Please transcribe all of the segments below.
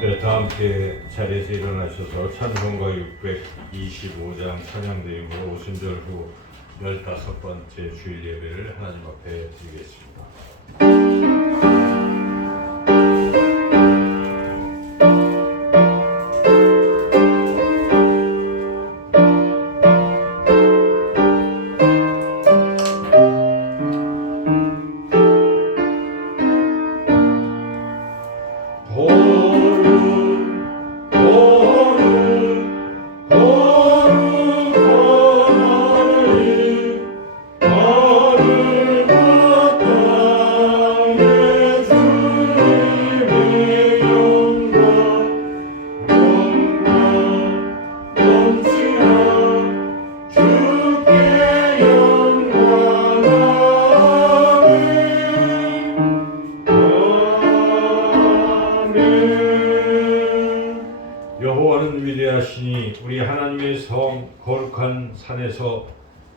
네, 다 함께 자리에서 일어나셔서 찬송가 625장 찬양대임으로 오순절 후 15번째 주일 예배를 하나님 앞에 드리겠습니다. 여호와는 위대하시니 우리 하나님의 성 거룩한 산에서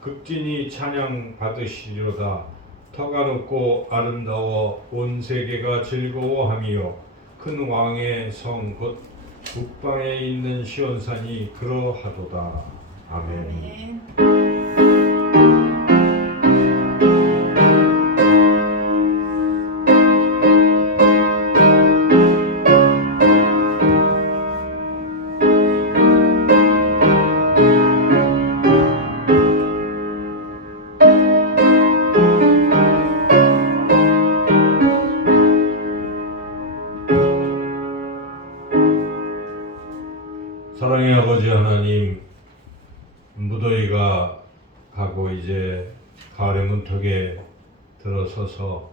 극진히 찬양 받으시리로다. 터가 높고 아름다워 온 세계가 즐거워하며 큰 왕의 성 곧 북방에 있는 시온산이 그러하도다. 아멘. 사랑의 아버지 하나님, 무더위가 가고 이제 가을의 문턱에 들어서서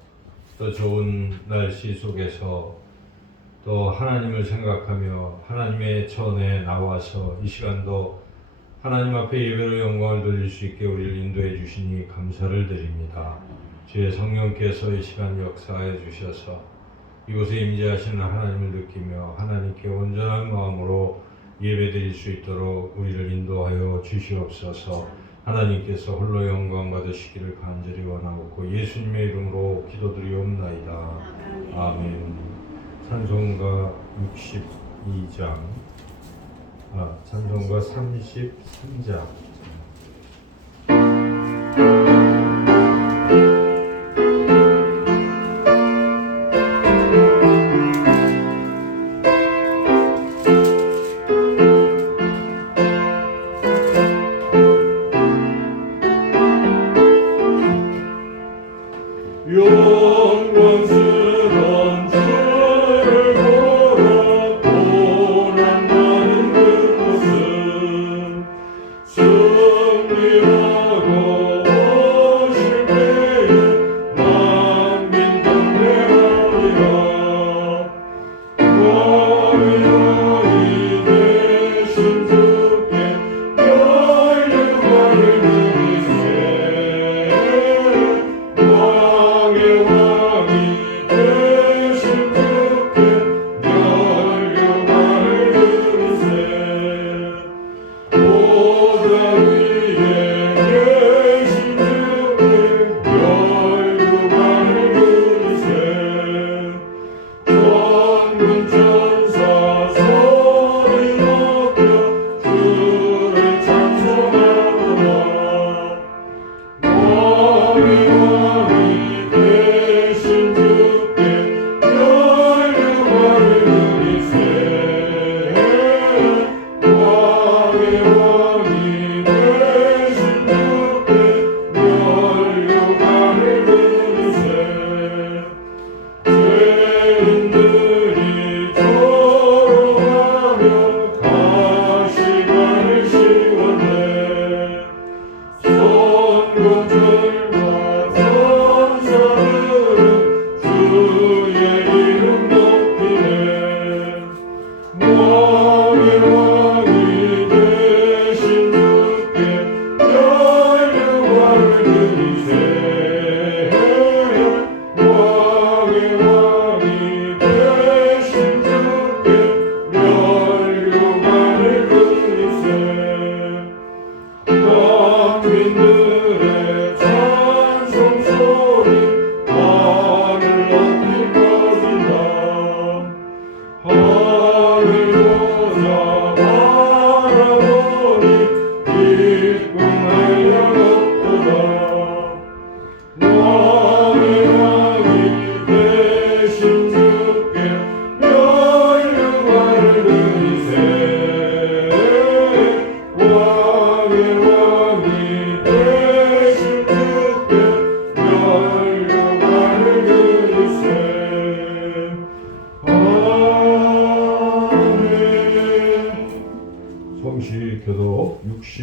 또 좋은 날씨 속에서 또 하나님을 생각하며 하나님의 전에 나와서 이 시간도 하나님 앞에 예배로 영광을 돌릴 수 있게 우리를 인도해 주시니 감사를 드립니다. 주의 성령께서 이 시간 역사해 주셔서 이곳에 임재하시는 하나님을 느끼며 하나님께 온전한 마음으로 예배드릴 수 있도록 우리를 인도하여 주시옵소서. 하나님께서 홀로 영광 받으시기를 간절히 원하옵고 예수님의 이름으로 기도드리옵나이다. 아멘. 찬송가 62장, 찬송가 33장. 영광스런 주를 보러 고난하는 그곳은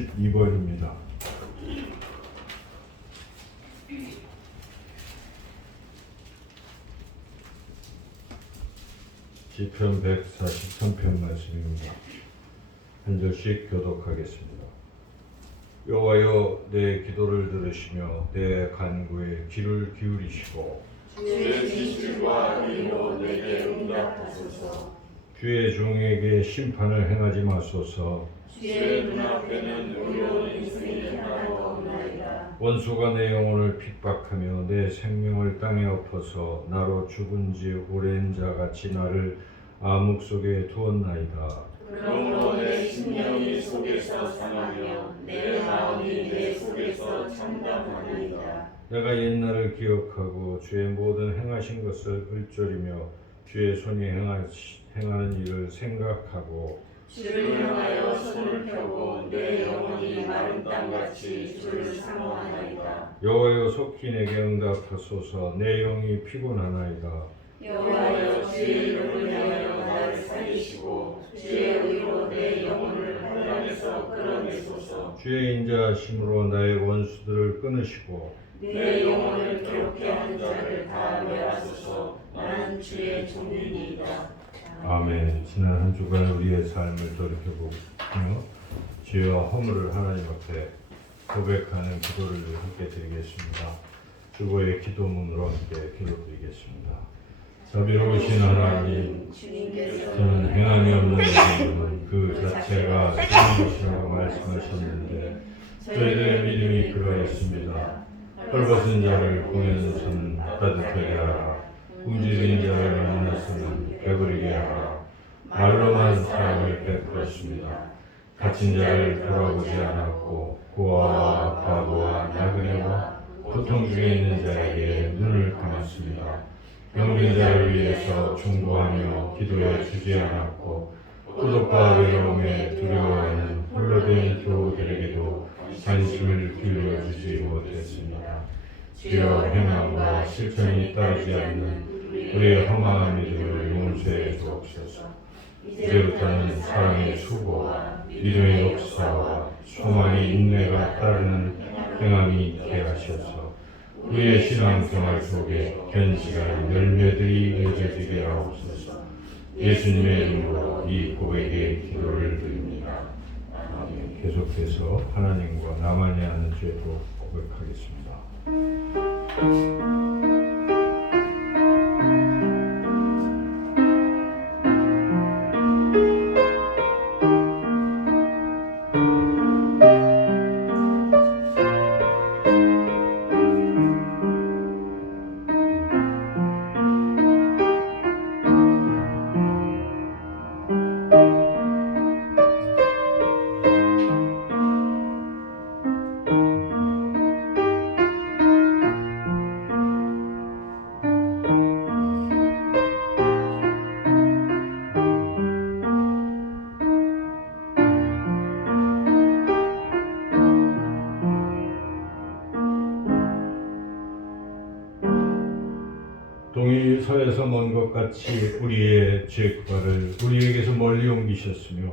62번입니다. 시편 143편 말씀입니다. 한 절씩 교독하겠습니다. 여호와여, 내 기도를 들으시며 내 간구에 귀를 기울이시고 주의 진실과 의로 내게 응답하소서. 주의 종에게 심판을 행하지 마소서. 주의 눈앞에는 의로운 인생이 하나도 없나이다. 원수가 내 영혼을 핍박하며 내 생명을 땅에 엎어서 나로 죽은 지 오랜 자같이 나를 암흑 속에 두었나이다. 그러므로 내 심령이 속에서 상하며 내 마음이 내 속에서 참담하나이다. 내가 옛날을 기억하고 주의 모든 행하신 것을 읊조리며 주의 손이 행하는 일을 생각하고 주를 향하여 손을 펴고 내 영혼이 마른 땅같이 주를 사모하나이다. 여호와여, 속히 내게 응답하소서. 내 영이 피곤하나이다. 여호와여, 주의 이름을 위하여 나를 살리시고 주의 의로 내 영혼을 환란에서 끌어내소서. 주의 인자하심으로 나의 원수들을 끊으시고 내 영혼을 괴롭게 하는 자를 다 멸하소서. 나는 주의 종이니이다. 아멘. 지난 한 주간 우리의 삶을 돌이켜보며 주여 허물을 하나님 앞에 고백하는 기도를 함께 드리겠습니다. 주보의 기도문으로 함께 기도드리겠습니다. 자비로우신 하나님, 저는 행함이 없는 믿음은 그 자체가 생명이시라고 말씀하셨는데 저희들의 믿음이 그러했습니다. 헐벗은 자를 보면서는 따뜻하게 하라. 굶주린 자를 만나서는 배부르게 하라. 말로만 사랑을 베풀었습니다. 갇힌 자를 돌아보지 않았고 고아와 과부와 나그네와 고통 중에 있는 자에게 눈을 감았습니다. 병든 자를 위해서 중보하며 기도에 주지 않았고孤独과 외로움에 두려워하는 홀로된 교우들에게도 관심을 기울여주지 못했습니다. 주여, 행함과 실천이 따르지 않는 우리의 허망한 믿음을 용서해 주옵소서. 이제부터는 사랑의 수고와 믿음의 역사와 소망의 인내가 따르는 행함이 있게 하셔서 우리의 신앙 생활 속에 견실한 열매들이 맺어지게 하옵소서. 예수님의 이름으로 이 고백의 기도를 드립니다. 아멘. 계속해서 하나님과 나만이 아는 죄도 고백하겠습니다. 동이 서에서 먼 것 같이 우리의 죄과를 우리에게서 멀리 옮기셨으며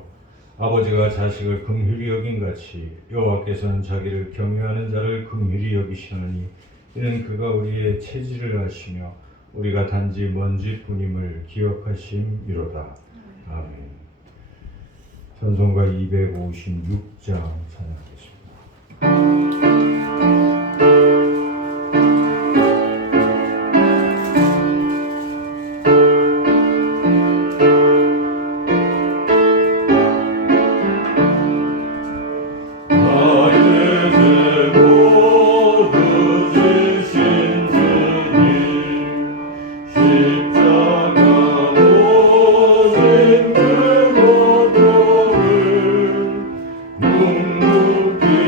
아버지가 자식을 긍휼히 여긴 같이 여호와께서는 자기를 경외하는 자를 긍휼히 여기시나니 이는 그가 우리의 체질을 아시며 우리가 단지 먼지뿐임을 기억하심이로다. 아멘. 찬송가 256장 찬양하겠습니다. 묵묵히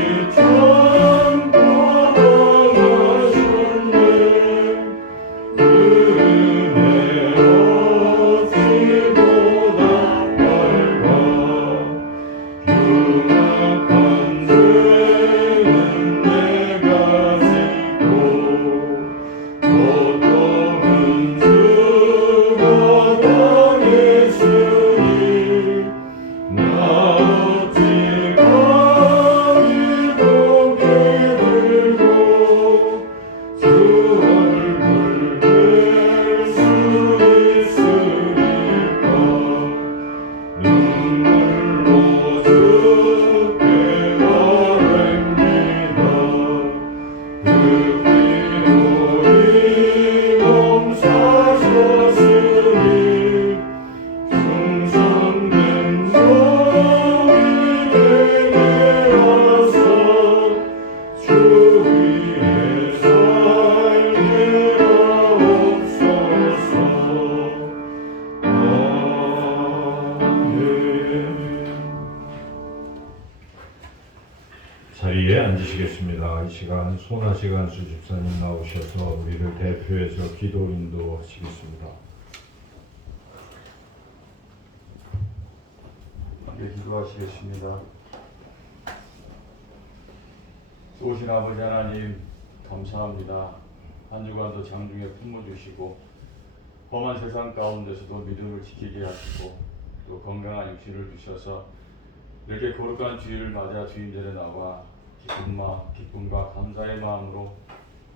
앉으시겠습니다. 이 시간 손아식 안수 집사님 나오셔서 우리를 대표해서 기도 인도하시겠습니다. 함께 기도하시겠습니다. 좋으신 아버지 하나님 감사합니다. 한 주간도 장중에 품어 주시고 험한 세상 가운데서도 믿음을 지키게 하시고 또 건강한 육신을 주셔서 이렇게 거룩한 주일을 맞아 주인전에 나와 기쁨과 감사의 마음으로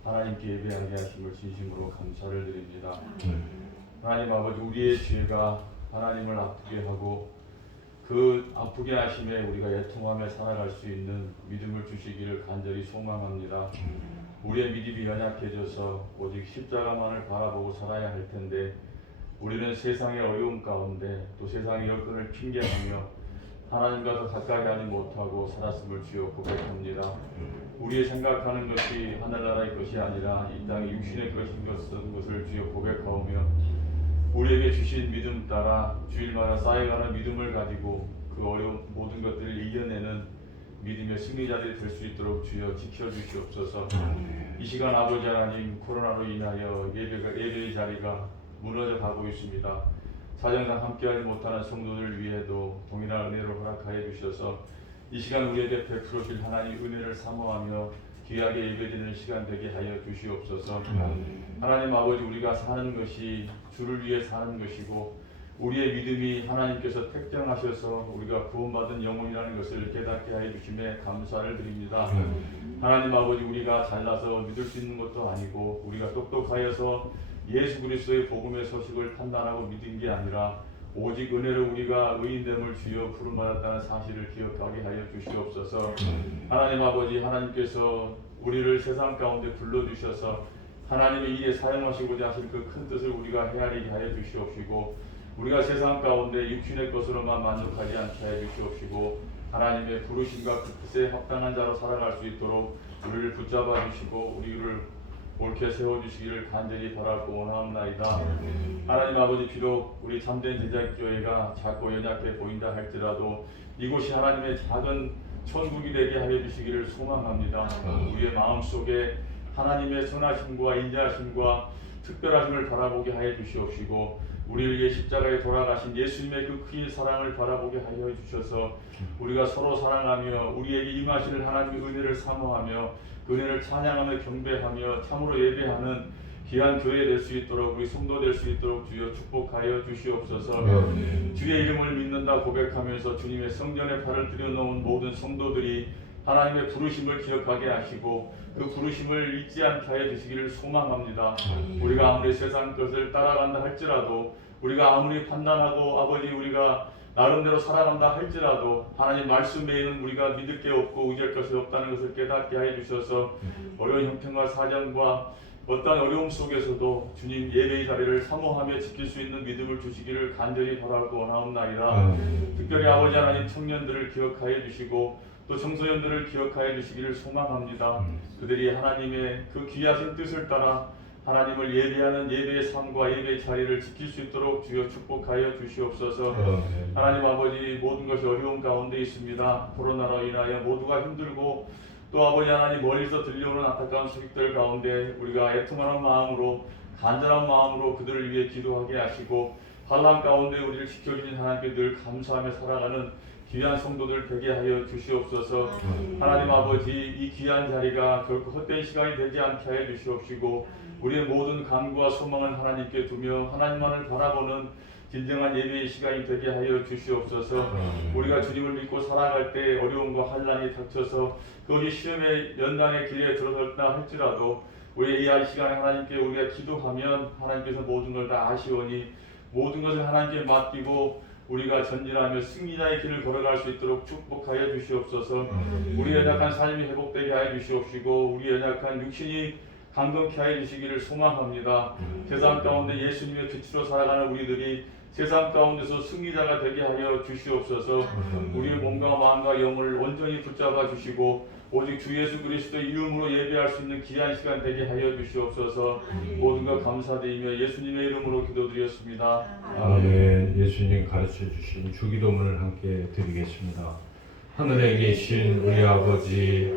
하나님께 예배하게 하심을 진심으로 감사를 드립니다. 하나님 아버지, 우리의 죄가 하나님을 아프게 하고 그 아프게 하심에 우리가 애통하며 살아갈 수 있는 믿음을 주시기를 간절히 소망합니다. 우리의 믿음이 연약해져서 오직 십자가만을 바라보고 살아야 할 텐데 우리는 세상의 어려움 가운데 또 세상의 여건을 핑계하며 하나님과 더 가까이 하지 못하고 살았음을 주여 고백합니다. 우리의 생각하는 것이 하늘나라의 것이 아니라 이 땅의 육신의 것인 것을 주여 고백하오며 우리에게 주신 믿음 따라 주일마다 쌓여가는 믿음을 가지고 그 어려운 모든 것들을 이겨내는 믿음의 승리자들이 될 수 있도록 주여 지켜주시옵소서. 이 시간 아버지 하나님, 코로나로 인하여 예배의 자리가 무너져 가고 있습니다. 사정상 함께하지 못하는 성도들 위에도 동일한 은혜를 허락하여 주셔서 이 시간 우리에게 베푸실 하나님 은혜를 사모하며 귀하게 예배드리는 시간 되게 하여 주시옵소서. 하나님 아버지, 우리가 사는 것이 주를 위해 사는 것이고 우리의 믿음이 하나님께서 택정하셔서 우리가 구원받은 영혼이라는 것을 깨닫게 하여 주심에 감사를 드립니다. 하나님 아버지, 우리가 잘나서 믿을 수 있는 것도 아니고 우리가 똑똑하여서 예수 그리스도의 복음의 소식을 판단하고 믿은 게 아니라 오직 은혜로 우리가 의인됨을 주여 부름받았다는 사실을 기억하게 하여 주시옵소서. 하나님 아버지, 하나님께서 우리를 세상 가운데 불러주셔서 하나님의 일에 사용하시고자 하실 그 큰 뜻을 우리가 헤아리게 하여 주시옵시고 우리가 세상 가운데 육신의 것으로만 만족하지 않게 하여 주시옵시고 하나님의 부르심과 그 뜻에 합당한 자로 살아갈 수 있도록 우리를 붙잡아 주시고 우리를 옳게 세워주시기를 간절히 바라고 원하옵나이다. 하나님 아버지, 비록 우리 참된 제자교회가 작고 연약해 보인다 할지라도 이곳이 하나님의 작은 천국이 되게 하여 주시기를 소망합니다. 우리의 마음속에 하나님의 선하심과 인자하심과 특별하심을 바라보게 하여 주시옵시고 우리를 위해 십자가에 돌아가신 예수님의 그 큰 사랑을 바라보게 하여 주셔서 우리가 서로 사랑하며 우리에게 임하시는 하나님의 은혜를 사모하며 그 은혜를 찬양하며 경배하며 참으로 예배하는 귀한 교회 될 수 있도록 우리 성도 될 수 있도록 주여 축복하여 주시옵소서. 주의 이름을 믿는다 고백하면서 주님의 성전에 발을 들여놓은 모든 성도들이 하나님의 부르심을 기억하게 하시고 그 부르심을 잊지 않게 하여 주시기를 소망합니다. 우리가 아무리 세상 것을 따라간다 할지라도 우리가 아무리 판단하고 아버지 우리가 나름대로 살아간다 할지라도 하나님 말씀 외에는 우리가 믿을 게 없고 의지할 것이 없다는 것을 깨닫게 하여 주셔서 어려운 형편과 사정과 어떠한 어려움 속에서도 주님 예배의 자리를 사모하며 지킬 수 있는 믿음을 주시기를 간절히 바라고 원하옵나이다. 특별히 아버지 하나님 청년들을 기억하여 주시고 또 청소년들을 기억하여 주시기를 소망합니다. 그들이 하나님의 그 귀하신 뜻을 따라 하나님을 예배하는 예배의 삶과 예배의 자리를 지킬 수 있도록 주여 축복하여 주시옵소서. 하나님 아버지, 모든 것이 어려운 가운데 있습니다. 코로나로 인하여 모두가 힘들고 또 아버지 하나님 멀리서 들려오는 안타까운 소식들 가운데 우리가 애통하는 마음으로 간절한 마음으로 그들을 위해 기도하게 하시고 환난 가운데 우리를 지켜주신 하나님께 늘 감사하며 살아가는 귀한 성도들 되게 하여 주시옵소서. 하나님 아버지, 이 귀한 자리가 결코 헛된 시간이 되지 않게 하여 주시옵시고 우리의 모든 간구와 소망을 하나님께 두며 하나님만을 바라보는 진정한 예배의 시간이 되게 하여 주시옵소서. 우리가 주님을 믿고 살아갈 때 어려움과 환난이 닥쳐서 그것이 시험의 연단의 길에 들어섰다 할지라도 우리의 이 시간에 하나님께 우리가 기도하면 하나님께서 모든 걸 다 아시오니 모든 것을 하나님께 맡기고 우리가 전진하며 승리자의 길을 걸어갈 수 있도록 축복하여 주시옵소서. 우리의 연약한 삶이 회복되게 하여 주시옵시고 우리의 연약한 육신이 강건케 하여 주시기를 소망합니다. 세상 가운데 예수님의 빛으로 살아가는 우리들이 세상 가운데서 승리자가 되게 하여 주시옵소서. 우리의 몸과 마음과 영을 온전히 붙잡아 주시고 오직 주 예수 그리스도의 이름으로 예배할 수 있는 귀한 시간 되게 하여 주시옵소서. 모든 것 감사드리며 예수님의 이름으로 기도드렸습니다. 아멘. 예수님 가르쳐 주신 주기도문을 함께 드리겠습니다. 하늘에 계신 우리 아버지의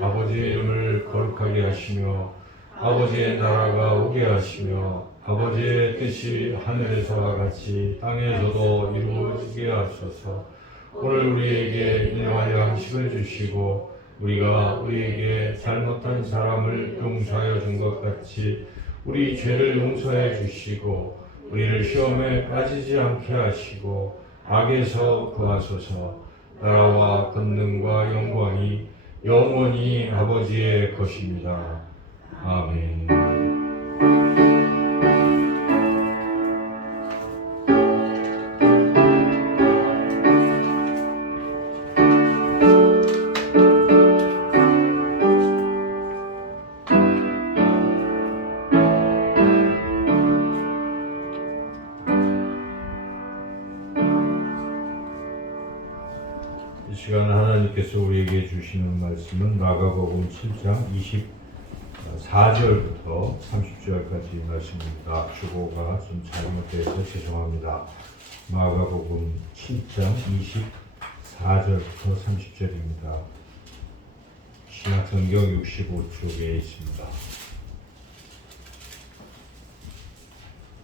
이름을 거룩하게 하시며 아버지의 나라가 오게 하시며 아버지의 뜻이 하늘에서와 같이 땅에서도 이루어지게 하소서. 오늘 우리에게 일용할 양식을 주시고 우리가 우리에게 잘못한 사람을 용서하여 준 것 같이 우리 죄를 용서해 주시고 우리를 시험에 빠지지 않게 하시고 악에서 구하소서. 나라와 권능과 영광이 영원히 아버지의 것입니다. 아멘. 이 시간 하나님께서 우리에게 주시는 말씀은 마가복음 7장 24절부터 30절까지 말씀입니다. 주보가 좀 잘못돼서 죄송합니다. 마가복음 7장 24절부터 30절입니다. 신약성경 65쪽에 있습니다.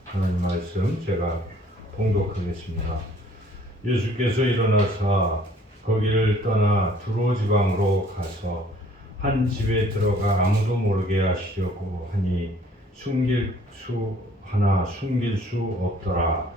하나님 말씀 제가 봉독하겠습니다. 예수께서 일어나사 거기를 떠나 두로 지방으로 가서 한 집에 들어가 아무도 모르게 하시려고 하니 숨길 수 없더라.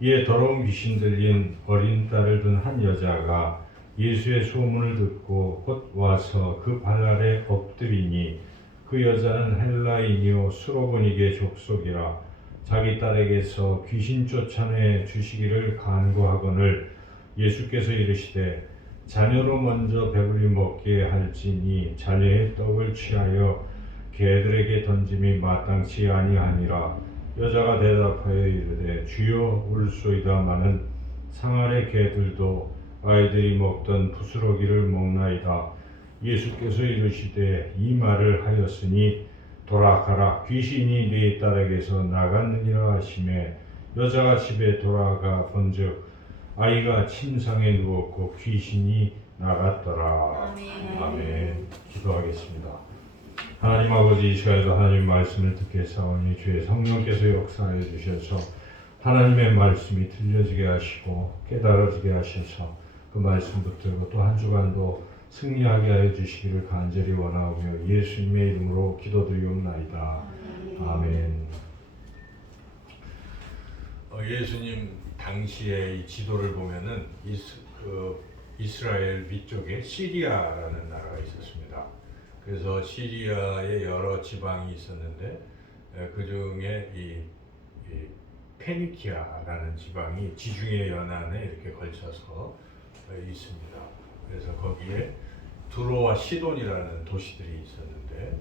이에 더러운 귀신 들린 어린 딸을 둔 한 여자가 예수의 소문을 듣고 곧 와서 그 발 아래 엎드리니 그 여자는 헬라인이요 수로보니게 족속이라. 자기 딸에게서 귀신 쫓아내 주시기를 간구하거늘 예수께서 이르시되 자녀로 먼저 배불리 먹게 할지니 자녀의 떡을 취하여 개들에게 던짐이 마땅치 아니하니라. 여자가 대답하여 이르되 주여 올소이다마는 상 아래 개들도 아이들이 먹던 부스러기를 먹나이다. 예수께서 이르시되 이 말을 하였으니 돌아가라 귀신이 네 딸에게서 나갔느니라 하시매 여자가 집에 돌아가 본즉 아이가 침상에 누웠고 귀신이 나갔더라. 아멘. 기도하겠습니다. 하나님 아버지, 이 시간에도 하나님 말씀을 듣게 사오니 주의 성령께서 역사하여 주셔서 하나님의 말씀이 들려지게 하시고 깨달아지게 하셔서 그 말씀 붙들고 또 한 주간도 승리하게 하여 주시기를 간절히 원하오며 예수님의 이름으로 기도드리옵나이다. 아멘. 예수님 당시의 이 지도를 보면은 이스라엘 위쪽에 시리아라는 나라가 있었습니다. 그래서 시리아에 여러 지방이 있었는데 그 중에 이 페니키아라는 지방이 지중해 연안에 이렇게 걸쳐서 있습니다. 그래서 거기에 두로와 시돈이라는 도시들이 있었는데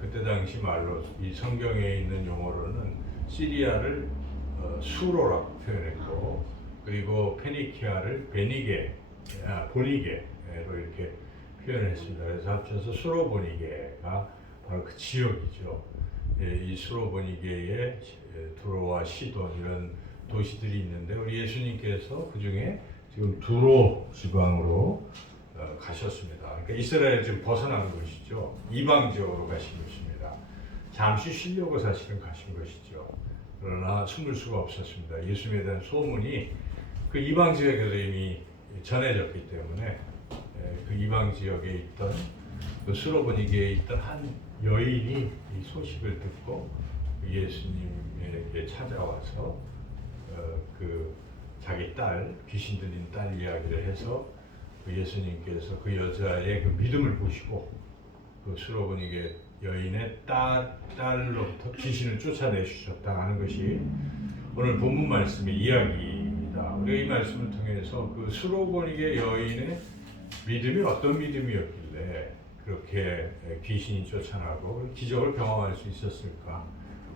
그때 당시 말로 이 성경에 있는 용어로는 시리아를 수로라고 표현했고 그리고 페니키아를 보니게로 이렇게 표현했습니다. 그래서 합쳐서 수로보니게가 바로 그 지역이죠. 이 수로보니게에 두로와 시돈 이런 도시들이 있는데 우리 예수님께서 그 중에 지금 두로 지방으로 가셨습니다. 그러니까 이스라엘 좀 벗어난 것이죠. 이방 지역으로 가신 것입니다. 잠시 쉬려고 사실은 가신 것이죠. 그러나 숨을 수가 없었습니다. 예수님에 대한 소문이 그 이방 지역에서 이미 전해졌기 때문에 그 이방 지역에 있던 그 수로보니게에 있던 한 여인이 이 소식을 듣고 예수님에게 찾아와서 그 자기 딸 귀신 들린 딸 이야기를 해서 그 예수님께서 그 여자의 그 믿음을 보시고 그 수로보니게 여인의 딸로부터 귀신을 쫓아내주셨다 하는 것이 오늘 본문 말씀의 이야기입니다. 우리가 이 말씀을 통해서 그 수로보니게 여인의 믿음이 어떤 믿음이었길래 그렇게 귀신이 쫓아나고 기적을 경험할 수 있었을까?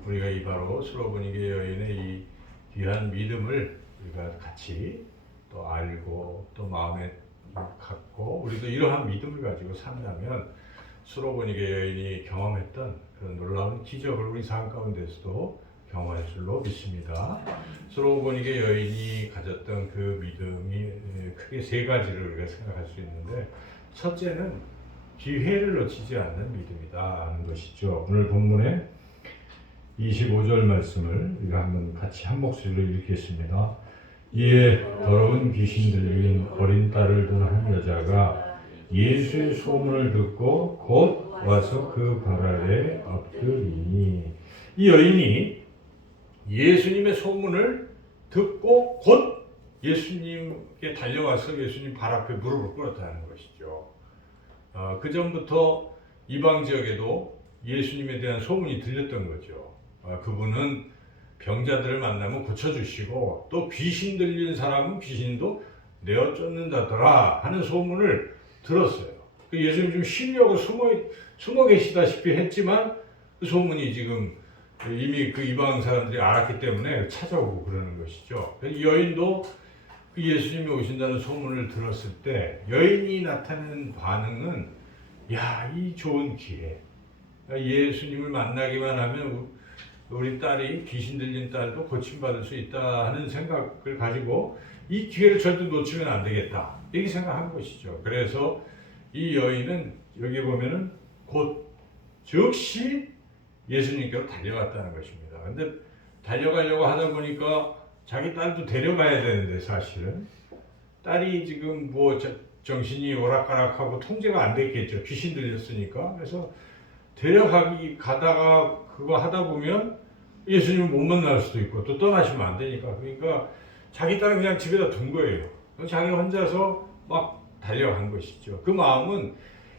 우리가 이 바로 수로보니게 여인의 이 귀한 믿음을 우리가 같이 또 알고 또 마음에 갖고 우리도 이러한 믿음을 가지고 산다면 수로보니게 여인이 경험했던 그런 놀라운 기적을 우리 삶 가운데서도 경험할 줄로 믿습니다. 수로보니게 여인이 가졌던 그 믿음이 크게 세 가지를 우리가 생각할 수 있는데, 첫째는 기회를 놓치지 않는 믿음이다 하는 것이죠. 오늘 본문에 25절 말씀을 우리가 한번 같이 한 목소리로 읽겠습니다. 이에 더러운 귀신 들린 어린 딸을 둔 한 여자가 예수의 소문을 듣고 곧 와서 그 발 아래 엎드리니, 이 여인이 예수님의 소문을 듣고 곧 예수님께 달려와서 예수님 발 앞에 무릎을 꿇었다는 것이죠. 그 전부터 이방 지역에도 예수님에 대한 소문이 들렸던 거죠. 그분은 병자들을 만나면 고쳐주시고 또 귀신 들린 사람은 귀신도 내어 쫓는다더라 하는 소문을 들었어요. 예수님 좀 쉬려고 숨어 계시다시피 했지만 그 소문이 지금 이미 그 이방 사람들이 알았기 때문에 찾아오고 그러는 것이죠. 이 여인도 그 예수님이 오신다는 소문을 들었을 때 여인이 나타낸 반응은, 야, 이 좋은 기회. 예수님을 만나기만 하면 우리 딸이, 귀신 들린 딸도 고침받을 수 있다 하는 생각을 가지고 이 기회를 절대 놓치면 안 되겠다, 이렇게 생각한 것이죠. 그래서 이 여인은 여기 보면은 곧 즉시 예수님께로 달려갔다는 것입니다. 근데 달려가려고 하다 보니까 자기 딸도 데려가야 되는데, 사실은 딸이 지금 뭐 정신이 오락가락하고 통제가 안 됐겠죠. 귀신 들렸으니까. 그래서 가다가 그거 하다 보면 예수님을 못 만날 수도 있고 또 떠나시면 안 되니까. 그러니까 자기 딸은 그냥 집에다 둔 거예요. 자기 혼자서 막 달려간 것이죠. 그 마음은,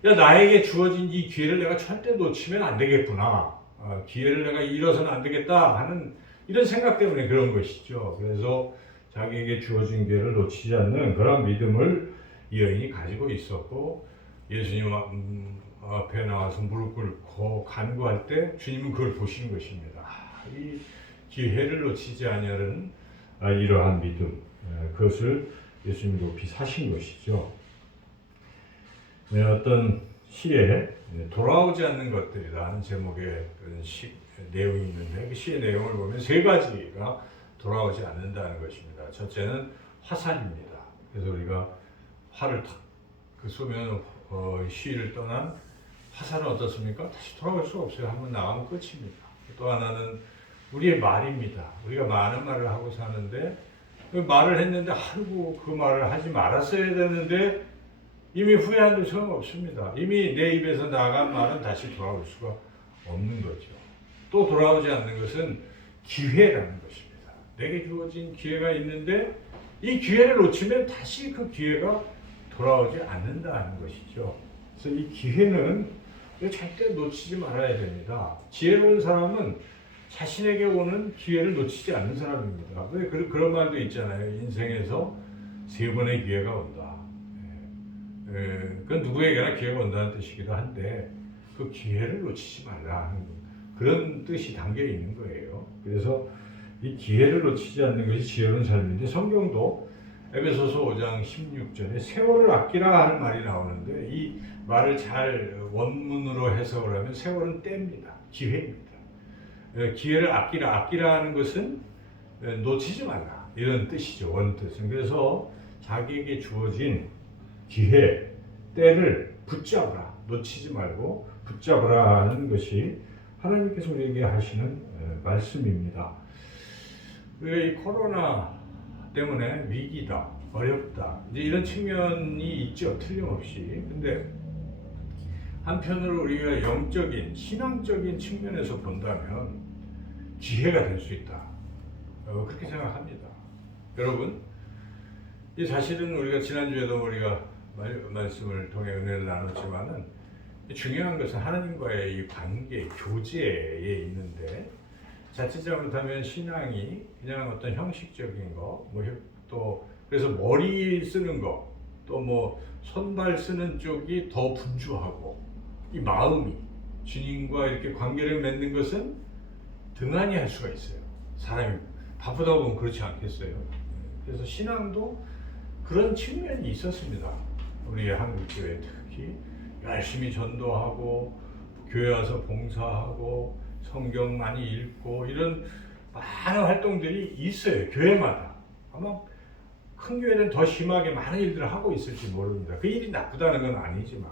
야, 나에게 주어진 이 기회를 내가 절대 놓치면 안 되겠구나. 기회를 내가 잃어서는 안 되겠다 하는 이런 생각 때문에 그런 것이죠. 그래서 자기에게 주어진 기회를 놓치지 않는 그런 믿음을 이 여인이 가지고 있었고, 예수님 앞에 나와서 무릎 꿇고 간구할 때 주님은 그걸 보시는 것입니다. 이 기회를 놓치지 않으려는 이러한 믿음, 그것을 예수님이 높이 사신 것이죠. 어떤 시에 돌아오지 않는 것들이라는 제목의 내용이 있는데, 그 시의 내용을 보면 세 가지가 돌아오지 않는다는 것입니다. 첫째는 화산입니다. 그래서 우리가 화를 탁 쏘면 시위를 떠난 화산은 어떻습니까? 다시 돌아올 수 없어요. 한번 나가면 끝입니다. 또 하나는 우리의 말입니다. 우리가 많은 말을 하고 사는데, 그 말을 했는데 그 말을 하지 말았어야 되는데 이미 후회한 데 소용없습니다. 이미 내 입에서 나간 말은 다시 돌아올 수가 없는 거죠. 또 돌아오지 않는 것은 기회라는 것입니다. 내게 주어진 기회가 있는데 이 기회를 놓치면 다시 그 기회가 돌아오지 않는다는 것이죠. 그래서 이 기회는 절대 놓치지 말아야 됩니다. 지혜로운 사람은 자신에게 오는 기회를 놓치지 않는 사람입니다. 왜 그런 말도 있잖아요. 인생에서 3번의 기회가 온다. 그건 누구에게나 기회가 온다는 뜻이기도 한데, 그 기회를 놓치지 말라 하는 그런 뜻이 담겨 있는 거예요. 그래서 이 기회를 놓치지 않는 것이 지혜로운 삶인데, 성경도 에베소서 5장 16절에 세월을 아끼라 하는 말이 나오는데, 이 말을 잘 원문으로 해석을 하면 세월은 때입니다. 기회입니다. 기회를 아끼라 하는 것은 놓치지 말라, 이런 뜻이죠. 원뜻은. 그래서 자기에게 주어진 기회, 때를 붙잡으라, 놓치지 말고 붙잡으라 하는 것이 하나님께서 우리에게 하시는 말씀입니다. 우리가 이 코로나 때문에 위기다, 어렵다, 이제 이런 측면이 있죠. 틀림없이. 근데 한편으로 우리가 영적인, 신앙적인 측면에서 본다면 기회가 될 수 있다. 그렇게 생각합니다. 여러분, 이 사실은 우리가 지난주에도 우리가 말씀을 통해 은혜를 나눴지만은, 중요한 것은 하나님과의 이 관계, 교제에 있는데, 자칫 잘못하면 신앙이 그냥 어떤 형식적인 거, 또 그래서 머리 쓰는 거, 또 뭐 손발 쓰는 쪽이 더 분주하고, 이 마음이 주님과 이렇게 관계를 맺는 것은 등한히 할 수가 있어요. 사람이 바쁘다 보면 그렇지 않겠어요? 그래서 신앙도 그런 측면이 있었습니다. 우리 한국교회 특히 열심히 전도하고 교회 와서 봉사하고 성경 많이 읽고 이런 많은 활동들이 있어요. 교회마다. 아마 큰 교회는 더 심하게 많은 일들을 하고 있을지 모릅니다. 그 일이 나쁘다는 건 아니지만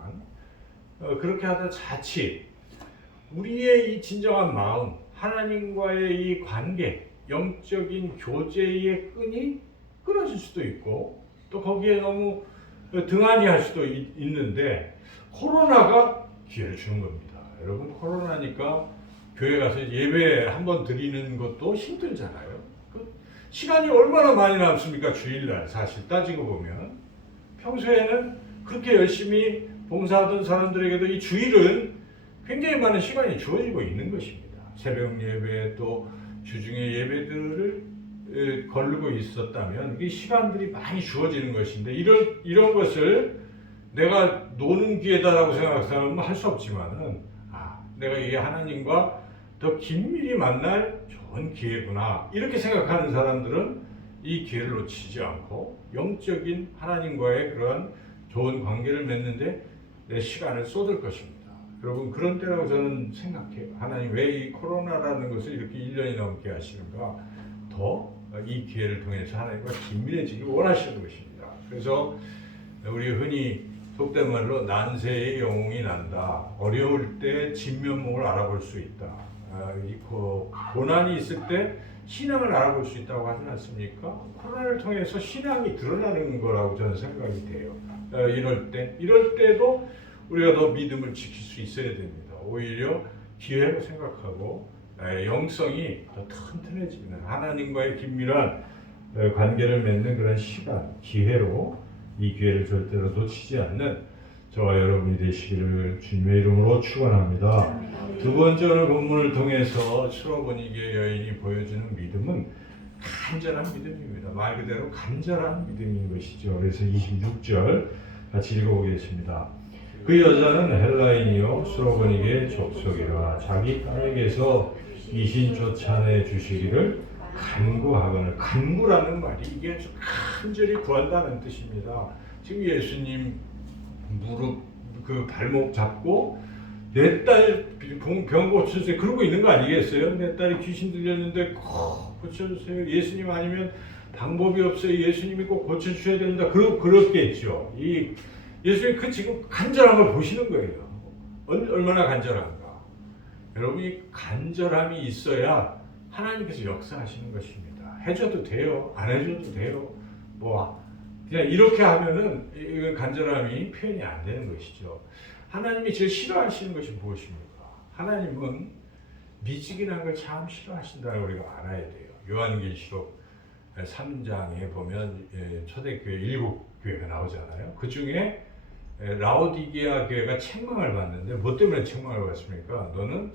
그렇게 하다 자칫 우리의 이 진정한 마음, 하나님과의 이 관계, 영적인 교제의 끈이 끊어질 수도 있고 또 거기에 너무 등한히 할 수도 있는데 코로나가 기회를 주는 겁니다. 여러분 코로나니까 교회 가서 예배 한번 드리는 것도 힘들잖아요. 그 시간이 얼마나 많이 남습니까? 주일날 사실 따지고 보면 평소에는 그렇게 열심히 봉사하던 사람들에게도 이 주일은 굉장히 많은 시간이 주어지고 있는 것입니다. 새벽 예배 또 주중의 예배들을 거르고 있었다면 이 시간들이 많이 주어지는 것인데 이런 것을 내가 노는 기회다라고 생각하면 할 수 없지만은 내가 이게 하나님과 더 긴밀히 만날 좋은 기회구나 이렇게 생각하는 사람들은 이 기회를 놓치지 않고 영적인 하나님과의 그런 좋은 관계를 맺는데 내 시간을 쏟을 것입니다. 여러분 그런 때라고 저는 생각해요. 하나님 왜 이 코로나라는 것을 이렇게 1년이 넘게 하시는가? 더 이 기회를 통해서 하나님과 긴밀해지길 원하시는 것입니다. 그래서 우리 흔히 속된 말로 난세의 영웅이 난다. 어려울 때 진면목을 알아볼 수 있다. 고난이 있을 때 신앙을 알아볼 수 있다고 하지 않습니까? 코로나를 통해서 신앙이 드러나는 거라고 저는 생각이 돼요. 이럴 때도 우리가 더 믿음을 지킬 수 있어야 됩니다. 오히려 기회로 생각하고 영성이 더 튼튼해지는 하나님과의 긴밀한 관계를 맺는 그런 시간, 기회로 이 기회를 절대로 놓치지 않는 저와 여러분이 되시기를 주님의 이름으로 축원합니다. 두 번째 오늘 본문을 통해서 수로보니게 여인이 보여주는 믿음은 간절한 믿음입니다. 말 그대로 간절한 믿음인 것이죠. 그래서 26절 같이 읽어보겠습니다. 그 여자는 헬라인이요 수로보니게 족속이라 자기 딸에게서 이신 쫓아내 주시기를 간구하거늘. 간구라는 말이 이게 아주 간절히 구한다는 뜻입니다. 지금 예수님 무릎 그 발목 잡고 내 딸 병 고쳐주세요 그러고 있는 거 아니겠어요? 내 딸이 귀신 들렸는데 꼭 고쳐주세요. 예수님 아니면 방법이 없어요. 예수님이 꼭 고쳐주셔야 된다. 그렇겠죠. 이 예수님 그 지금 간절한 걸 보시는 거예요. 얼마나 간절한가. 여러분 이 간절함이 있어야 하나님께서 역사하시는 것입니다. 해줘도 돼요. 안 해줘도 돼요. 그냥 이렇게 하면은 이 간절함이 표현이 안 되는 것이죠. 하나님이 제일 싫어하시는 것이 무엇입니까? 하나님은 미지근한 걸 참 싫어하신다는 걸 우리가 알아야 돼요. 요한계시록 3장에 보면 초대교회 7교회가 나오잖아요. 그 중에 라오디게아 교회가 책망을 받는데 뭐 때문에 책망을 받습니까? 너는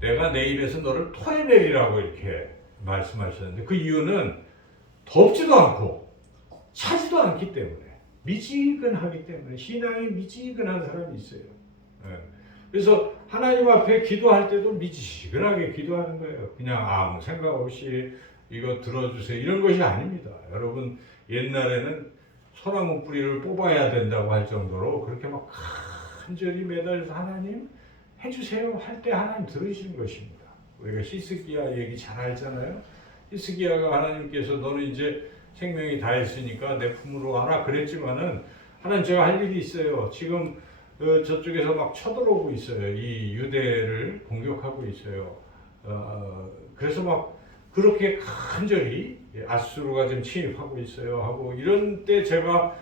내가 내 입에서 너를 토해내리라고 이렇게 말씀하셨는데 그 이유는 덥지도 않고 차지도 않기 때문에 미지근하기 때문에 신앙이 미지근한 사람이 있어요. 그래서 하나님 앞에 기도할 때도 미지근하게 기도하는 거예요. 그냥 아무 생각 없이 이거 들어주세요 이런 것이 아닙니다. 여러분 옛날에는 소나무 뿌리를 뽑아야 된다고 할 정도로 그렇게 막 간절히 매달려서 하나님 해주세요 할 때 하나님 들으시는 것입니다. 우리가 히스기야 얘기 잘 알잖아요. 히스기야가 하나님께서 너는 이제 생명이 다 했으니까 내 품으로 와라 그랬지만은 하나님 제가 할 일이 있어요. 지금 저쪽에서 막 쳐들어오고 있어요. 이 유대를 공격하고 있어요. 그래서 막 그렇게 간절히 아수르가 지금 침입하고 있어요 하고 이런 때 제가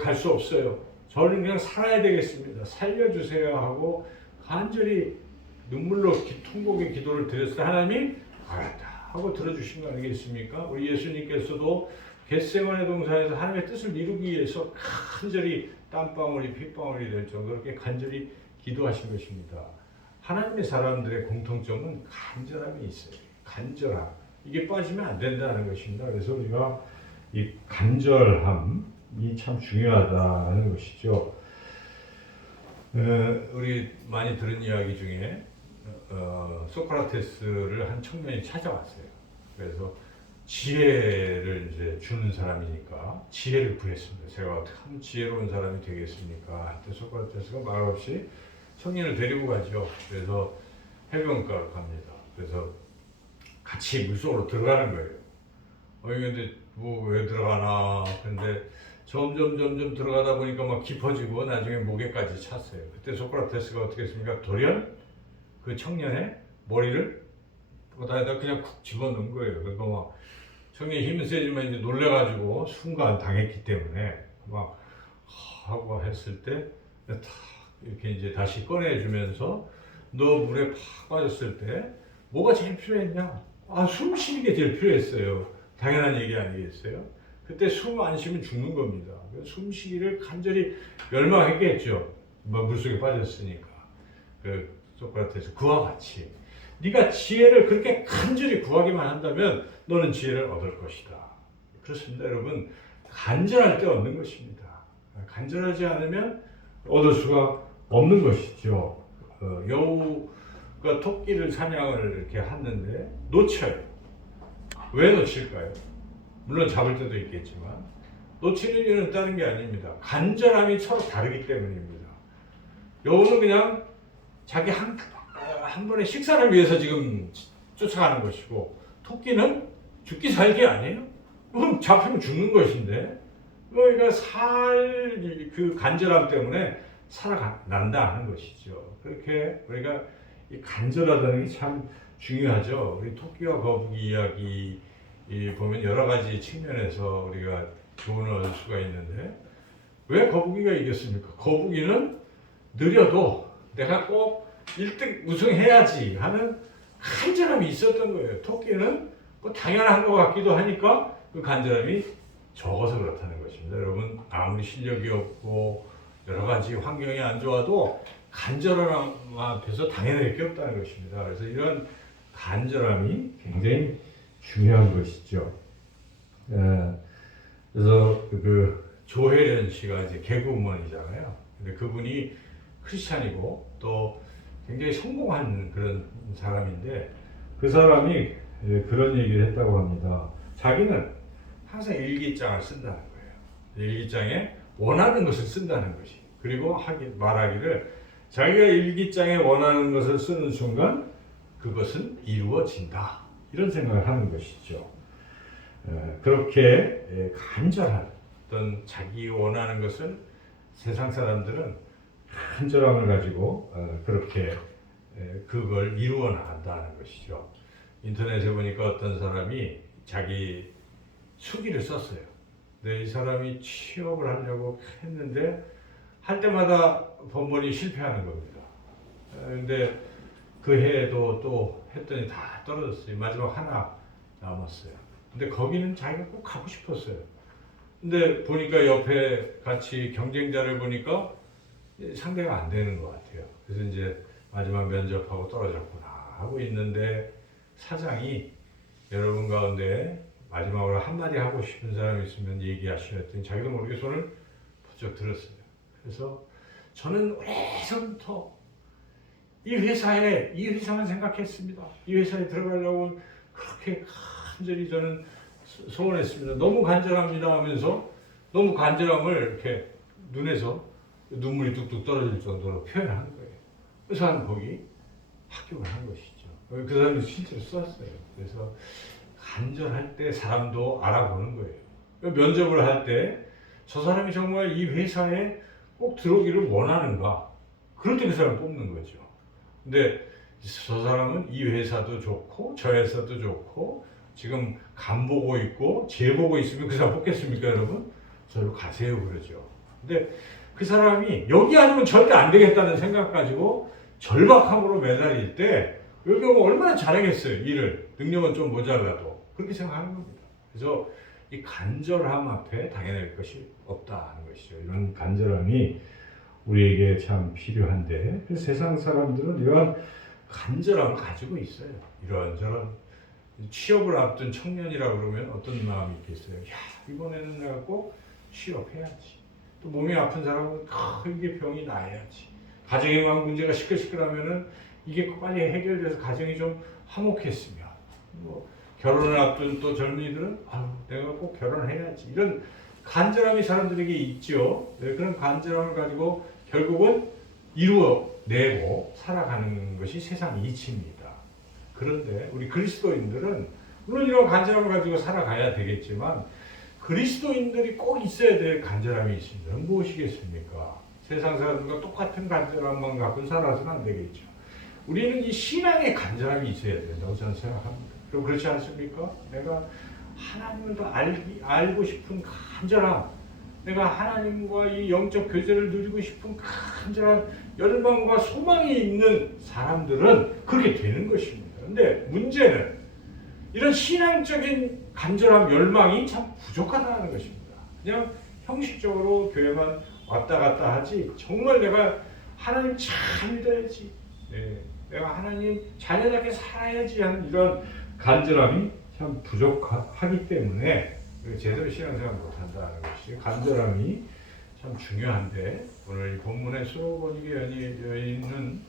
갈 수 없어요. 저는 그냥 살아야 되겠습니다. 살려주세요 하고 간절히 눈물로 통곡의 기도를 드렸을 때 하나님이 알았다 하고 들어주신 거 아니겠습니까? 우리 예수님께서도 겟세마네 동산에서 하나님의 뜻을 이루기 위해서 간절히 땀방울이 핏방울이 될 정도로 그렇게 간절히 기도하신 것입니다. 하나님의 사람들의 공통점은 간절함이 있어요. 간절함. 이게 빠지면 안 된다는 것입니다. 그래서 우리가 이 간절함이 참 중요하다는 것이죠. 우리 많이 들은 이야기 중에 소크라테스를 한 청년이 찾아왔어요. 그래서 지혜를 이제 주는 사람이니까 지혜를 구했습니다. 제가 어떻게 하면 지혜로운 사람이 되겠습니까? 한때 소크라테스가 말없이 청년을 데리고 가죠. 그래서 해변가로 갑니다. 그래서 같이 물속으로 들어가는 거예요. 근데 뭐 왜 들어가나. 근데 점점 들어가다 보니까 막 깊어지고 나중에 목에까지 찼어요. 그때 소크라테스가 어떻게 했습니까? 돌연 그 청년의 머리를 바다에다 그냥 쿡 집어넣은 거예요. 그러니까 막 청년이 힘은 세지만 이제 놀래가지고 순간 당했기 때문에 막 하고 했을 때 탁 이렇게 이제 다시 꺼내주면서 너 물에 팍 빠졌을 때 뭐가 제일 필요했냐? 아, 숨 쉬는 게 제일 필요했어요. 당연한 얘기 아니겠어요? 그때 숨 안 쉬면 죽는 겁니다. 숨쉬기를 간절히 열망했겠죠. 뭐 물속에 빠졌으니까. 그 소크라테스 그와 같이 네가 지혜를 그렇게 간절히 구하기만 한다면 너는 지혜를 얻을 것이다. 그렇습니다, 여러분. 간절할 때 얻는 것입니다. 간절하지 않으면 얻을 수가 없는 것이죠. 여우가 토끼를 사냥을 이렇게 하는데 놓쳐요. 왜 놓칠까요? 물론 잡을 때도 있겠지만 놓치는 이유는 다른 게 아닙니다. 간절함이 서로 다르기 때문입니다. 여우는 그냥 자기 한 번의 식사를 위해서 지금 쫓아가는 것이고 토끼는 죽기 살기 아니에요? 그럼 잡히면 죽는 것인데 그러니까 그 간절함 때문에 살아난다 하는 것이죠. 그렇게 우리가 이 간절하다는 게 참 중요하죠. 우리 토끼와 거북이 이야기 보면 여러 가지 측면에서 우리가 교훈을 얻을 수가 있는데 왜 거북이가 이겼습니까? 거북이는 느려도 내가 꼭 1등 우승해야지 하는 간절함이 있었던 거예요. 토끼는 뭐 당연한 것 같기도 하니까 그 간절함이 적어서 그렇다는 것입니다. 여러분 아무리 실력이 없고 여러 가지 환경이 안 좋아도 간절함 앞에서 당연할 게 없다는 것입니다. 그래서 이런 간절함이 굉장히 중요한 것이죠. 그래서 그 조혜련 씨가 이제 개그우먼이잖아요. 근데 그분이 크리스찬이고 또 굉장히 성공한 그런 사람인데 그 사람이 그런 얘기를 했다고 합니다. 자기는 항상 일기장을 쓴다는 거예요. 일기장에 원하는 것을 쓴다는 것이. 그리고 말하기를 자기가 일기장에 원하는 것을 쓰는 순간 그것은 이루어진다. 이런 생각을 하는 것이죠. 그렇게 간절한 어떤 자기 원하는 것을 세상 사람들은 간절함을 가지고 그렇게 그걸 이루어 나간다는 것이죠. 인터넷에 보니까 어떤 사람이 자기 수기를 썼어요. 근데 이 사람이 취업을 하려고 했는데 할 때마다 번번이 실패하는 겁니다. 근데 그 해에도 또 했더니 다 떨어졌어요. 마지막 하나 남았어요. 근데 거기는 자기가 꼭 가고 싶었어요. 근데 보니까 옆에 같이 경쟁자를 보니까 상대가 안 되는 것 같아요. 그래서 이제 마지막 면접하고 떨어졌구나 하고 있는데 사장이 여러분 가운데 마지막으로 한마디 하고 싶은 사람이 있으면 얘기하시오 했더니 자기도 모르게 손을 부쩍 들었어요. 그래서 저는 오래전부터 이 회사만 생각했습니다. 이 회사에 들어가려고 그렇게 간절히 저는 소원했습니다. 너무 간절합니다 하면서 너무 간절함을 이렇게 눈에서 눈물이 뚝뚝 떨어질 정도로 표현한 거예요. 그래서 거기 합격을 한 것이죠. 그 사람이 실제로 썼어요. 그래서 간절할 때 사람도 알아보는 거예요. 면접을 할 때 저 사람이 정말 이 회사에 꼭 들어오기를 원하는가? 그럴 때 그 사람을 뽑는 거죠. 근데 저 사람은 이 회사도 좋고 저 회사도 좋고 지금 간 보고 있고 재 보고 있으면 그 사람 뽑겠습니까, 여러분? 저로 가세요 그러죠. 근데 그 사람이 여기 아니면 절대 안 되겠다는 생각 가지고 절박함으로 매달릴 때 여기 오면 얼마나 잘하겠어요, 일을. 능력은 좀 모자라도. 그렇게 생각하는 겁니다. 그래서 이 간절함 앞에 당연할 것이 없다는 것이죠. 이런 간절함이 우리에게 참 필요한데 그래서 세상 사람들은 이러한 간절함을 가지고 있어요. 이런저런 취업을 앞둔 청년이라 그러면 어떤 마음이 있겠어요? 야, 이번에는 내가 꼭 취업해야지. 또 몸이 아픈 사람은 이게 병이 나아야지. 가정에 막 문제가 시끌시끌하면은 이게 빨리 해결돼서 가정이 좀 화목했으면. 뭐 결혼을 앞둔 또 젊은이들은 내가 꼭 결혼해야지. 이런 간절함이 사람들에게 있죠. 네, 그런 간절함을 가지고 결국은 이루어내고 살아가는 것이 세상 이치입니다. 그런데 우리 그리스도인들은 물론 이런 간절함을 가지고 살아가야 되겠지만 그리스도인들이 꼭 있어야 될 간절함이 있습니다. 무엇이겠습니까? 세상 사람들과 똑같은 간절함만 갖고 살아서는 안 되겠죠. 우리는 이 신앙의 간절함이 있어야 된다고 저는 생각합니다. 그리고 그렇지 않습니까? 내가 하나님을 더 알고 싶은 간절함, 내가 하나님과 이 영적 교제를 누리고 싶은 간절한 열망과 소망이 있는 사람들은 그렇게 되는 것입니다. 근데 문제는 이런 신앙적인 간절함, 열망이 참 부족하다는 것입니다. 그냥 형식적으로 교회만 왔다 갔다 하지 정말 내가 하나님 잘 믿어야지, 내가 하나님 자녀답게 살아야지 하는 이런 간절함이 참 부족하기 때문에 제대로 신앙생활 못한다는 것이, 간절함이 참 중요한데, 오늘 이 본문의 수로보니게 여인은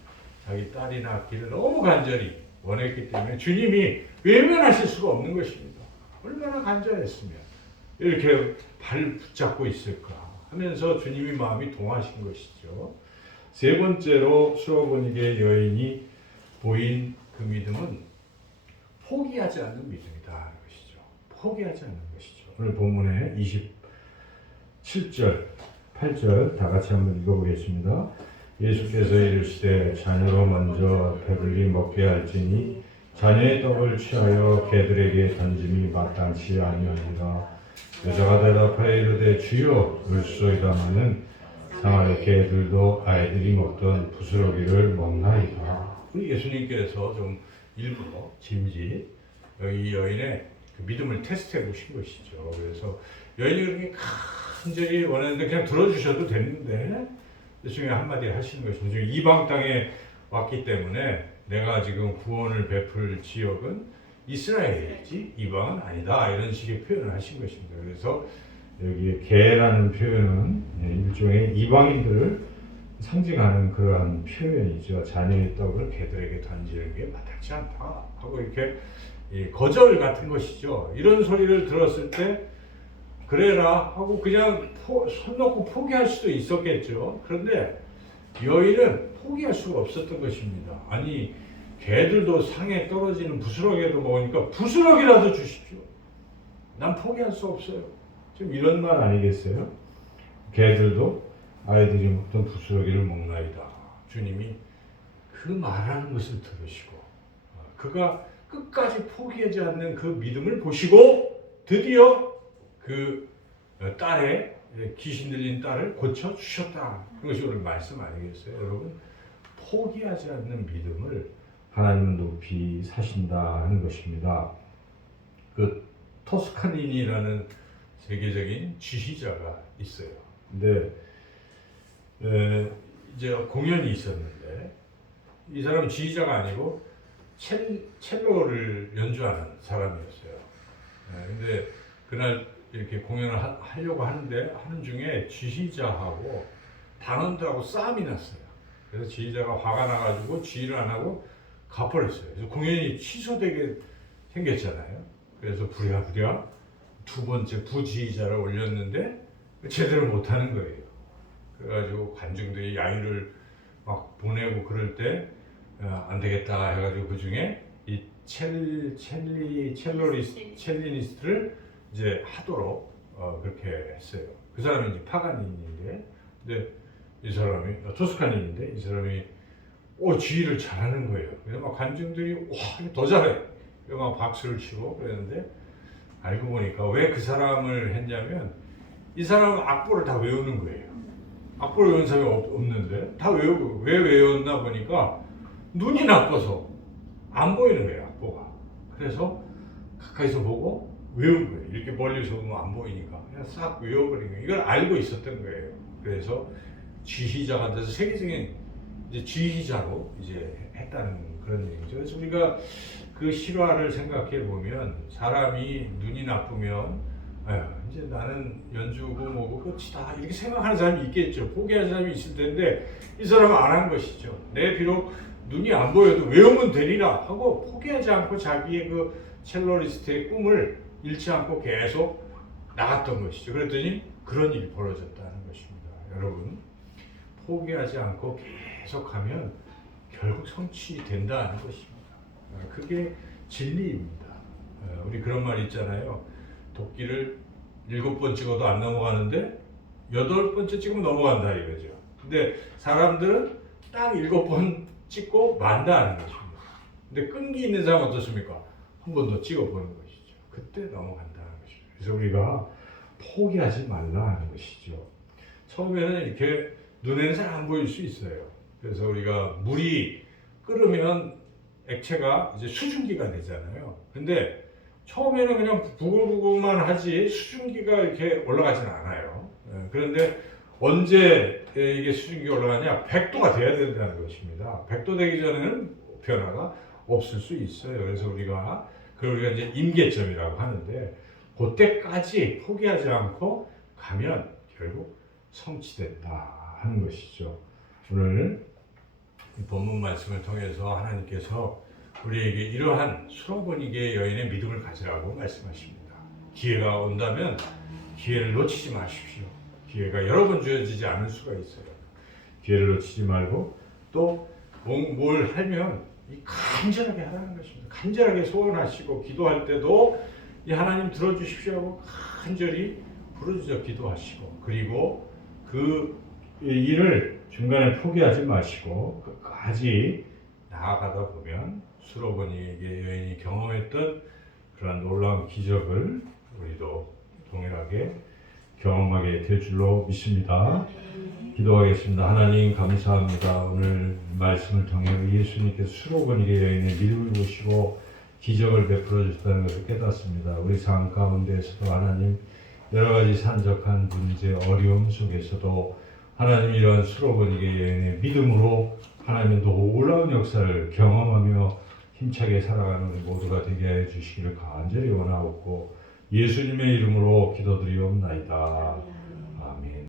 자기 딸이 낳기를 너무 간절히 원했기 때문에 주님이 외면하실 수가 없는 것입니다. 얼마나 간절했으면 이렇게 발 붙잡고 있을까 하면서 주님이 마음이 동하신 것이죠. 세 번째로 수로보니게 여인이 보인 그 믿음은 포기하지 않는 믿음이다 하는 것이죠. 포기하지 않는 것이죠. 오늘 본문의 27절, 8절 다 같이 한번 읽어보겠습니다. 예수께서 이르시되 자녀로 먼저 배불리 먹게 할지니 자녀의 떡을 취하여 개들에게 던짐이 마땅치 아니하니라. 여자가 대답하여 이르되 주여 을소이다마는 상하여 개들도 아이들이 먹던 부스러기를 먹나이다. 우리 예수님께서 좀 일부러 짐짓 이 여인의 그 믿음을 테스트해 보신 것이죠. 그래서 여인이 그렇게 간절히 원하는데 그냥 들어주셔도 됐는데 예수님이 한마디 하시는 것입니다. 이방 땅에 왔기 때문에 내가 지금 구원을 베풀 지역은 이스라엘이지 이방은 아니다, 이런 식의 표현을 하신 것입니다. 그래서 여기에 개라는 표현은 일종의 이방인들을 상징하는 그러한 표현이죠. 자녀의 떡을 개들에게 던지는 게 마땅치 않다 하고 이렇게 거절 같은 것이죠. 이런 소리를 들었을 때 그래라 하고 그냥 손 놓고 포기할 수도 있었겠죠. 그런데 여인은 포기할 수가 없었던 것입니다. 아니, 개들도 상에 떨어지는 부스러기도 먹으니까 부스러기라도 주십시오. 난 포기할 수 없어요. 지금 이런 말 아니겠어요? 개들도 아이들이 먹던 부스러기를 먹나이다. 주님이 그 말하는 것을 들으시고 그가 끝까지 포기하지 않는 그 믿음을 보시고 드디어 그 딸의 귀신 들린 딸을 고쳐주셨다. 그것이 오늘 말씀 아니겠어요? 여러분, 포기하지 않는 믿음을 하나님은 높이 사신다 하는 것입니다. 그 토스카니니라는 세계적인 지휘자가 있어요. 근데 이제 공연이 있었는데 이 사람은 지휘자가 아니고 첼로를 연주하는 사람이었어요. 근데 그날 이렇게 공연을 하려고 하는데 하는 중에 지휘자하고 단원들하고 싸움이 났어요. 그래서 지휘자가 화가 나가지고 지휘를 안 하고 가버렸어요. 그래서 공연이 취소되게 생겼잖아요. 그래서 부랴부랴 두 번째 부지휘자를 올렸는데 제대로 못하는 거예요. 그래가지고 관중들이 야유를 막 보내고 그럴 때 안 되겠다 해가지고 그 중에 이 첼리니스트를 이제 하도록 그렇게 했어요. 그 사람이 이제 파가니니인데, 근데 이 사람이 토스카니인데 이 사람이 지휘를 잘하는 거예요. 그래서 막 관중들이 와, 더 잘해. 막 박수를 치고 그랬는데 알고 보니까 왜 그 사람을 했냐면 이 사람은 악보를 다 외우는 거예요. 악보를 외운 사람이 없는데 다 외우고, 왜 외웠나 보니까 눈이 나빠서 안 보이는 거예요, 악보가. 그래서 가까이서 보고 외운 거예요. 이렇게 멀리서 보면 안 보이니까 그냥 싹 외워버린 거예요. 이걸 알고 있었던 거예요. 그래서 지휘자가 돼서 세계적인 이제 지휘자로 이제 했다는 그런 얘기죠. 그래서 우리가 그 실화를 생각해 보면 사람이 눈이 나쁘면 이제 나는 연주고 뭐고 끝이다 이렇게 생각하는 사람이 있겠죠. 포기하는 사람이 있을 텐데 이 사람은 안 한 것이죠. 내 비록 눈이 안 보여도 외우면 되리라 하고 포기하지 않고 자기의 그 첼로리스트의 꿈을 잃지 않고 계속 나갔던 것이죠. 그랬더니 그런 일이 벌어졌다는 것입니다. 여러분, 포기하지 않고 계속하면 결국 성취된다는 것입니다. 그게 진리입니다. 우리 그런 말 있잖아요. 도끼를 7번 찍어도 안 넘어가는데 8번째 찍으면 넘어간다 이거죠. 근데 사람들은 딱 7번 찍고 만다는 것입니다. 근데 끈기 있는 사람은 어떻습니까? 한 번 더 찍어보는 것이죠. 그때 넘어간다는 것이죠. 그래서 우리가 포기하지 말라는 것이죠. 처음에는 이렇게 눈에는 잘 안 보일 수 있어요. 그래서 우리가 물이 끓으면 액체가 이제 수증기가 되잖아요. 근데 처음에는 그냥 부글부글만 하지 수증기가 이렇게 올라가진 않아요. 그런데 언제 이게 수증기가 올라가냐? 100도가 돼야 된다는 것입니다. 100도 되기 전에는 변화가 없을 수 있어요. 그래서 우리가 그걸 우리가 이제 임계점이라고 하는데 그때까지 포기하지 않고 가면 결국 성취된다 하는 것이죠. 오늘 이 본문 말씀을 통해서 하나님께서 우리에게 이러한 수로보니게 여인의 믿음을 가지라고 말씀하십니다. 기회가 온다면 기회를 놓치지 마십시오. 기회가 여러 번 주어지지 않을 수가 있어요. 기회를 놓치지 말고 또 뭘 하면 간절하게 하라는 것입니다. 간절하게 소원하시고 기도할 때도 이 하나님 들어주십시오 하고 간절히 부르짖어 기도하시고 그리고 그 일을 중간에 포기하지 마시고 끝까지 나아가다 보면 수로보니게 여인이 경험했던 그런 놀라운 기적을 우리도 동일하게 경험하게 될 줄로 믿습니다. 기도하겠습니다. 하나님 감사합니다. 오늘 말씀을 통해 예수님께서 수로보니게 여인의 믿음을 보시고 기적을 베풀어 주셨다는 것을 깨닫습니다. 우리 삶 가운데에서도 하나님 여러 가지 산적한 문제, 어려움 속에서도 하나님 이러한 수로보니게 여인의 믿음으로 하나님의 놀라운 역사를 경험하며 힘차게 살아가는 우리 모두가 되게 해 주시기를 간절히 원하옵고 예수님의 이름으로 기도드리옵나이다. 아멘.